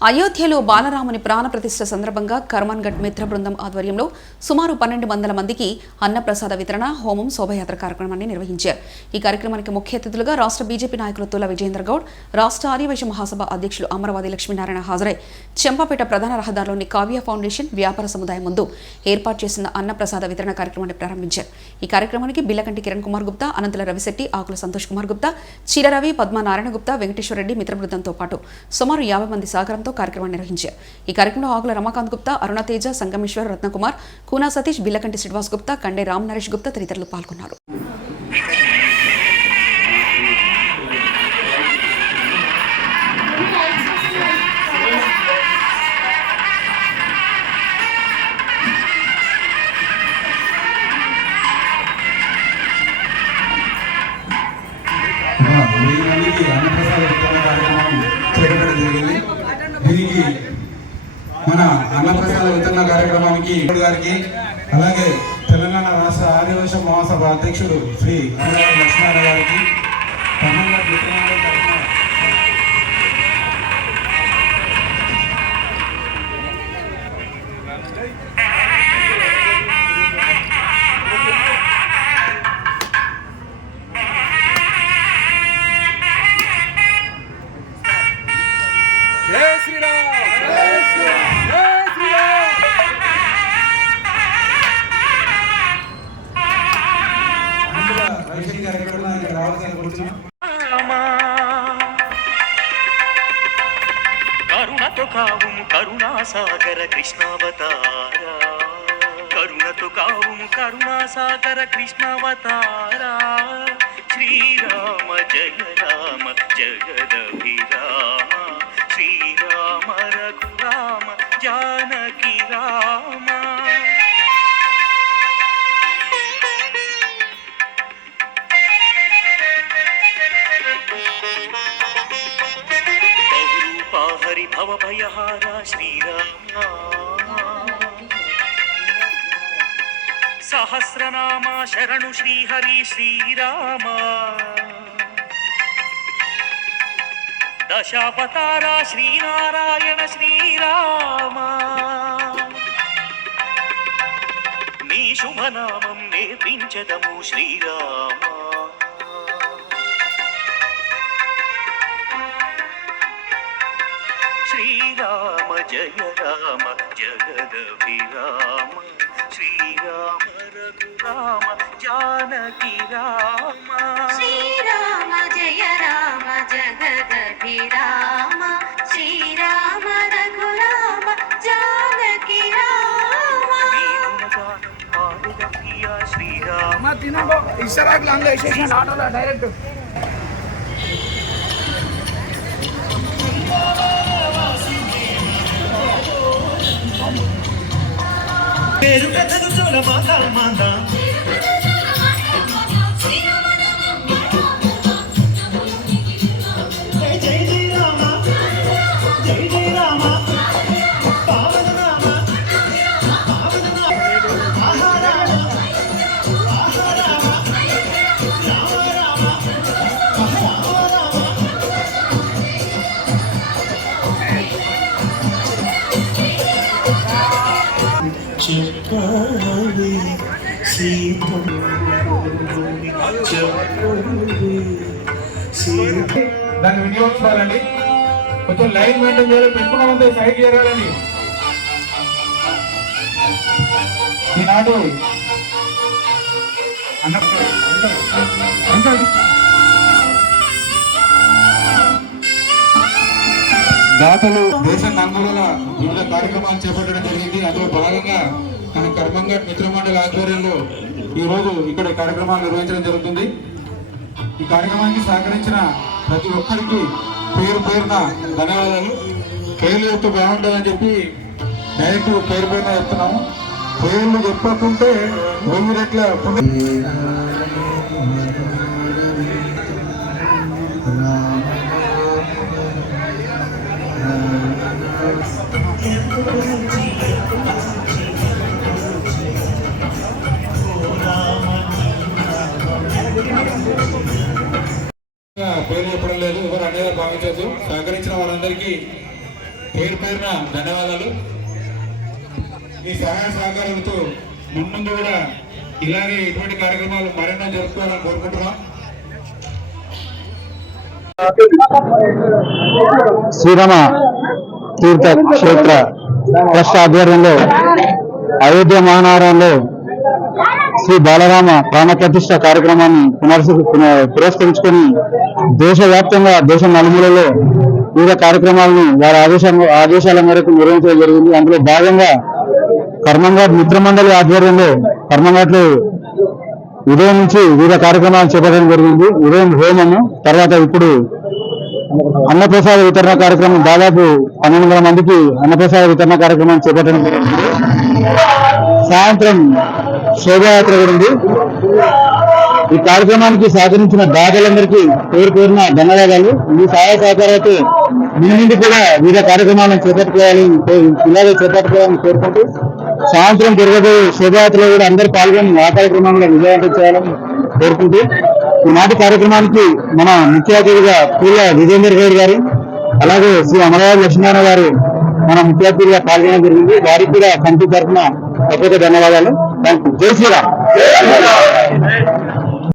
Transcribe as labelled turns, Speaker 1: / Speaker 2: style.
Speaker 1: అయోధ్యలో బాలరాముని ప్రాణప్రతిష్ఠ సందర్భంగా కర్మన్ఘట్ మిత్ర బృందం ఆధ్వర్యంలో సుమారు పన్నెండు వందల మందికి అన్నప్రసాద వితరణ హోమం శోభయాత్ర కార్యక్రమాన్ని నిర్వహించారు. ఈ కార్యక్రమానికి ముఖ్య అతిథులుగా రాష్ట్ర బీజేపీ నాయకులు తుల విజేంద్ర గౌడ్ రాష్ట్ర ఆర్యవైశ్య మహాసభ అధ్యక్షులు అమరవాది లక్ష్మీనారాయణ హాజరై చెంపపేట ప్రధాన రహదారిలోని కావ్య ఫౌండేషన్ వ్యాపార సముదాయం ముందు ఏర్పాటు చేసిన అన్నప్రసాద వితరణ కార్యక్రమాన్ని ప్రారంభించారు. ఈ కార్యక్రమానికి బిల్లకంటి కిరణ్ కుమార్ గుప్తా అనంతల రవిశెట్టి ఆకుల సంతోష్ కుమార్ గుప్తా చీరరవి పద్మ నారాయణ గుప్తా వెంకటేశ్వర రెడ్డి మిత్ర బృందంతో పాటు సుమారు యాభై మంది సహకారం సహకారంతో కార్యక్రమం నిర్వహించారు. ఈ కార్యక్రమంలో ఆకుల రమాకాంత్ గుప్తా అరుణతేజ సంగమేశ్వర్ రత్నకుమార్ కూనా సతీష్ బిల్లకంటి శ్రీనివాస్ గుప్తా కండే రామ్ నరేష్ గుప్తా తదితరులు పాల్గొన్నారు.
Speaker 2: గారికి మన అన్నప్రసాద వితరణ కార్యక్రమానికి గారికి అలాగే తెలంగాణ రాష్ట్ర ఆర్యవైశ్య మహాసభ అధ్యక్షుడు శ్రీ అమరావతి లక్ష్మణ గారికి తమిళనాడు రావాల్సిన
Speaker 3: కరుణతో కావుము కరుణాసాగర కృష్ణావతార. కరుణతో కావుము కరుణాసాగర కృష్ణావతార. శ్రీరామ జయ రామ జగదభిరామ. శ్రీరామ రఘురామ జానకి హరి భవ భయహార శ్రీరామ సహస్రనామ శరణు శ్రీహరి శ్రీరామ దశావతార శ్రీనారాయణ శ్రీరామ నీ శుభనామం నేర్పించదము శ్రీరామ శ్రీరామ జయ రామ జగదభిరామ శ్రీరామ రఘురామ జానకి రామ.
Speaker 4: శ్రీరామ జయ రామ జగదభిరామ శ్రీరామ రఘురామ జానకి రామ.
Speaker 3: శ్రీరామ.
Speaker 5: తినబో ఇసరాకులు అందులో వేసేసి ఆటోలో డైరెక్ట్
Speaker 3: పేరు కథలు చోళ మాత మాత. చెప్పాలి. సీత చెప్పాలి. సీత
Speaker 2: దాన్ని వినియోగించుకోవాలండి. కొంచెం లైన్ మెయింటైన్ చేయాలి పెట్టుకున్న ముందే సైడ్ చేరాలని ఈనాడు అన్న దాతలు దేశ నలుమూలల వివిధ కార్యక్రమాలు చేపట్టడం జరిగింది. అందులో భాగంగా మన కర్మంగా మిత్రమండలి ఆధ్వర్యంలో ఈరోజు ఇక్కడ కార్యక్రమాలు నిర్వహించడం జరుగుతుంది. ఈ కార్యక్రమానికి సహకరించిన ప్రతి ఒక్కరికి పేరు పేరున ధన్యవాదాలు. పేర్లు చెప్తే బాగుంటుందని చెప్పి డైరెక్ట్ పేరు పేరున చెప్తున్నాము. పేర్లు చెప్పకుంటే వెయ్యి రెట్ల పేరు చెప్పడం లేదు ఎవరు అనేది భావించద్దు. సహకరించిన వారందరికీ పేరు పేరున ధన్యవాదాలు. ఈ సహాయ సహకారాలతో ముందు కూడా ఇలాగే ఇటువంటి కార్యక్రమాలు మరెన్నో జరుపుకోవాలని కోరుకుంటున్నాం.
Speaker 6: శ్రీరామ తీర్థ క్షేత్ర ట్రస్ట్ ఆధ్వర్యంలో అయోధ్య మహానగరంలో శ్రీ బాలరామ ప్రాణ ప్రతిష్ట కార్యక్రమాన్ని పునర్సు పురస్కరించుకొని దేశవ్యాప్తంగా దేశం నలుమూలలో వివిధ కార్యక్రమాలను వారి ఆదేశం ఆదేశాల మేరకు నిర్వహించడం జరిగింది. అందులో భాగంగా కర్మంఘాట్ మిత్రమండలి ఆధ్వర్యంలో కర్మంఘాట్లో ఉదయం నుంచి వివిధ కార్యక్రమాలు చేపట్టడం జరిగింది. ఉదయం హోమము తర్వాత ఇప్పుడు అన్నప్రసాద వితరణ కార్యక్రమం దాదాపు పన్నెండు వందల మందికి అన్నప్రసాద వితరణ కార్యక్రమం చేపట్టడం జరిగింది. సాయంత్రం శోభాయాత్ర గురించి ఈ కార్యక్రమానికి సహకరించిన దాతలందరికీ పేరు పేరున ధన్యవాదాలు. ఈ సహాయ సహకారాలతో మీ నుండి కూడా వివిధ కార్యక్రమాలను చేపట్టుకోవాలని పిల్లలు చేపట్టుకోవాలని కోరుకుంటూ సాయంత్రం జరగబోయే శోభాయాత్రలో కూడా అందరూ పాల్గొని ఆ కార్యక్రమంలో విజయవంతం చేయాలని కోరుకుంటూ ఈనాటి కార్యక్రమానికి మన ముఖ్య అతిథిగా పూల విజేందర్ గౌడ్ గారు అలాగే శ్రీ అమరావతి లక్ష్మీనారాయణ గారు మన ముఖ్య అతిథిగా పాల్గొనడం జరిగింది. వారికి కూడా కంటి తరఫున ప్రత్యేక ధన్యవాదాలు. థ్యాంక్ యూ జై శ్రీరామ్.